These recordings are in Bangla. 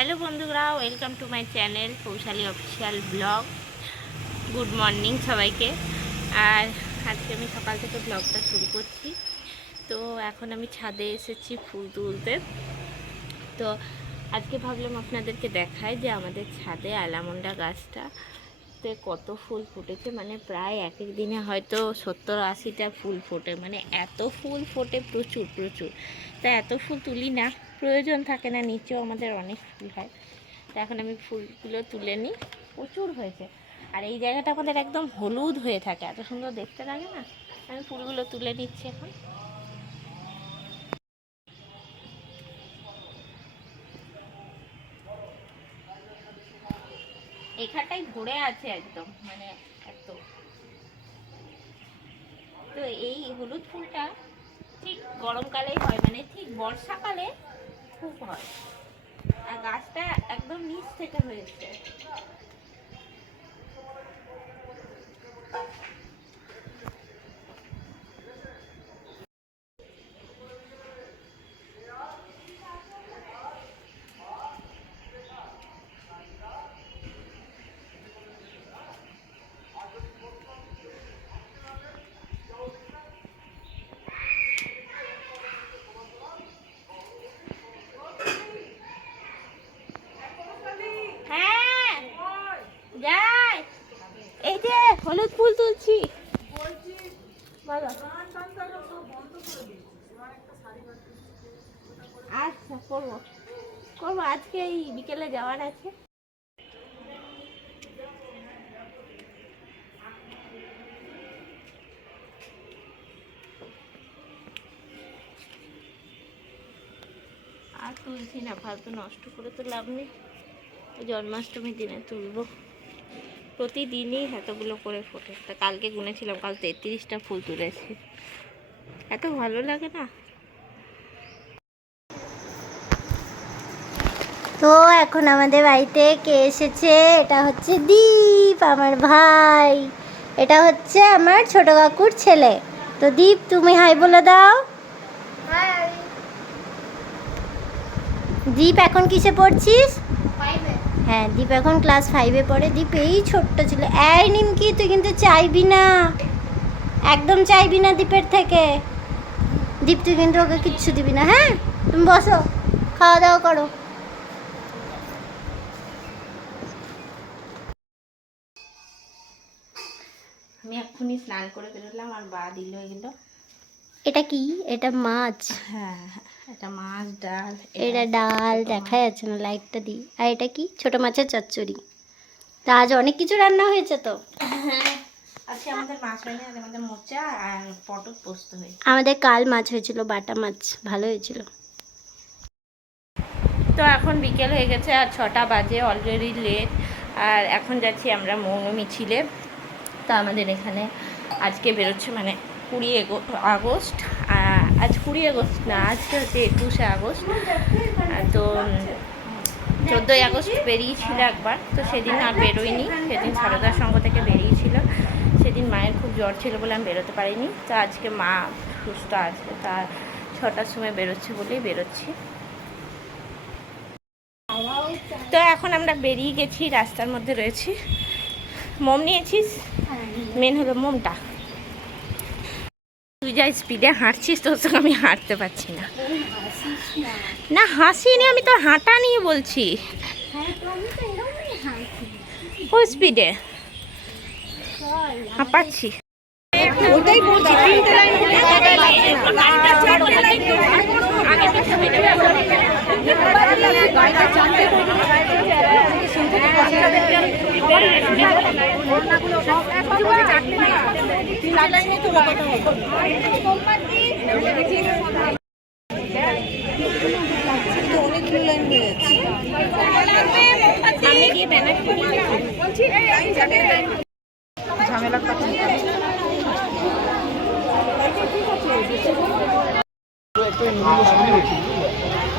হ্যালো বন্ধুরা, welcome to my channel Kaushali official blog. Good morning সবাইকে। আর আজকে আমি সকাল থেকে ব্লগটা শুরু করছি। তো এখন আমি ছাদে এসেছি ফুল তুলতে। তো আজকে ভাবলাম আপনাদেরকে দেখায় যে আমাদের ছাদে আলামন্ডা গাছটা তে কত ফুল ফুটেছে। মানে প্রায় এক এক দিনে হয়তো সত্তর আশিটা ফুল ফোটে। মানে এত ফুল ফোটে প্রচুর প্রচুর। তা এত ফুল তুলি না, প্রয়োজন থাকে না, নিচেও আমাদের অনেক ফুল হয়। তা এখন আমি ফুলগুলো তুলে নিই। প্রচুর হয়েছে। আর এই জায়গাটা আমাদের একদম হলুদ হয়ে থাকে। এত সুন্দর দেখতে লাগে না? আমি ফুলগুলো তুলে নিচ্ছি এখন। এখানটাই ভরে আছে একদম মানে একদম তো এই হলুদ ফুলটা ঠিক গরমকালেই হয় মানে ঠিক বর্ষাকালে খুব হয়। আর গাছটা একদম নিচ থেকে হয়েছে হ্যাঁ যাই এই যে হলুদ ফুল তুলছি। আচ্ছা করব। করব, আজকে এই বিকেলে যাওয়ার আছে। আর তুলছি না, ফালতু নষ্ট করে তো লাভ নেই। জন্মাষ্টমীর দিনে তুলবো। প্রতিদিনই এতগুলো করে ফোটে। তা কালকে গুনেছিলাম কাল তেত্রিশটা ফুল তুলেছি। এত ভালো লাগে না। তো এখন আমাদের বাড়িতে কে এসেছে? এটা হচ্ছে দীপ আমার ভাই। এটা হচ্ছে আমার ছোট কাকুর ছেলে। তো দীপ তুমি হাই বলে দাও। দীপ এখন কিসে পড়ছিস? হ্যাঁ দীপ এখন ক্লাস ফাইভে পড়ে। দীপ, এই ছোট্ট ছিল। এই নিমকি, তুই কিন্তু চাইবি না। একদম চাইবি না দীপের থেকে। দীপ, তুই কিন্তু ওকে কিচ্ছু দিবি না হ্যাঁ? তুমি বসো। খাওয়া দাওয়া করো। আমি এক্ষুনি স্নান করে বেরোলাম, আর বা দিল এগুলো। এটা কি? এটা মাছ। হ্যাঁ এটা মাছ ডাল এটা ডাল দেখা যাচ্ছে না লাইটটা দিই। আর এটা কি? ছোট মাছের চচ্চড়ি। তা আজ অনেক কিছু রান্না হয়েছে তো। হ্যাঁ আজকে আমাদের মাছ হয়নি আমাদের মোচা আর পটল পোস্ত হয়েছে। আমাদের কাল মাছ হয়েছিল বাটা মাছ ভালো হয়েছিল। তো এখন বিকেল হয়ে গেছে আর ছটা বাজে অলরেডি লেট আর এখন যাচ্ছি আমরা মৌন মিছিলে। তো আমাদের এখানে আজকে বেরোচ্ছে মানে কুড়ি আগস্ট আজ কুড়ি আগস্ট না আজকে হচ্ছে একুশে আগস্ট। তো চোদ্দোই আগস্ট বেরিয়েছিল একবার তো সেদিন আর বেরোয়নি সেদিন সারদার সঙ্গ থেকে বেরিয়েছিল। সেদিন মায়ের খুব জ্বর ছিল বলে আমি বেরোতে পারিনি তো আজকে মা সুস্থ আছে তা ছটার সময় বেরোচ্ছে বলেই বেরোচ্ছি। তো এখন আমরা বেরিয়ে গেছি রাস্তার মধ্যে রয়েছি। মোম নিয়েছিস? মেন হলো মোমটা। যা স্পিডে হাঁটছিস তোর সঙ্গে আমি হাঁটতে পারছি না। না হাসিনি আমি তো হাঁটা নিয়ে বলছি। ও স্পিডে হাঁপাচ্ছি। ওটাই বলছি তিনটে ঝামেলা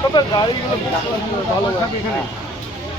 তবে গাড়িগুলো ভালো থাকবে এখানে কোনো অসুবিধা হয় না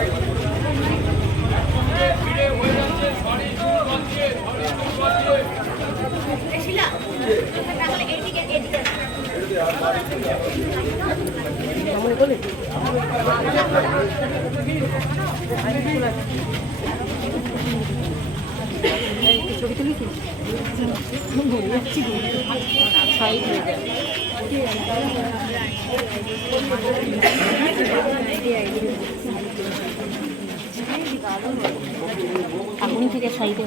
সাইড হয়ে যাবে আগুন থেকে সাইডে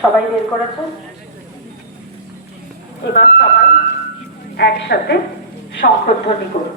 সবাই বের করেছে? এবার সবাই একসাথে শঙ্করধ্বনি করুন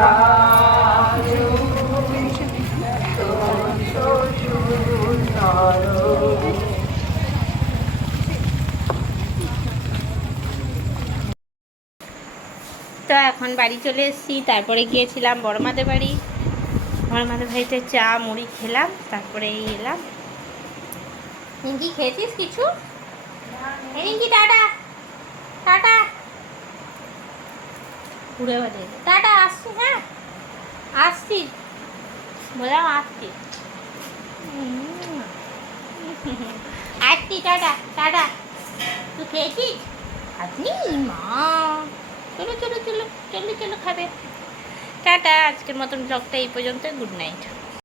তো এখন বাড়ি চলে এসেছি তারপরে গিয়েছিলাম বড়মাদের বাড়ি। বড়মাদের বাড়িতে চা মুড়ি খেলাম তারপরে এই এলাম। খেয়েছিস কিছু? টাটা। টাটা। ঘুরে বাজে টাটা, আসছি হ্যাঁ? আসছি। বললাম, আসছি। আসছি, টাটা টাটা। তুই খেয়েছিস? আপনি মা চলো চলো চলো চলো চলো, খাবে। টাটা, আজকের মতন ব্লগটা এই পর্যন্ত গুড নাইট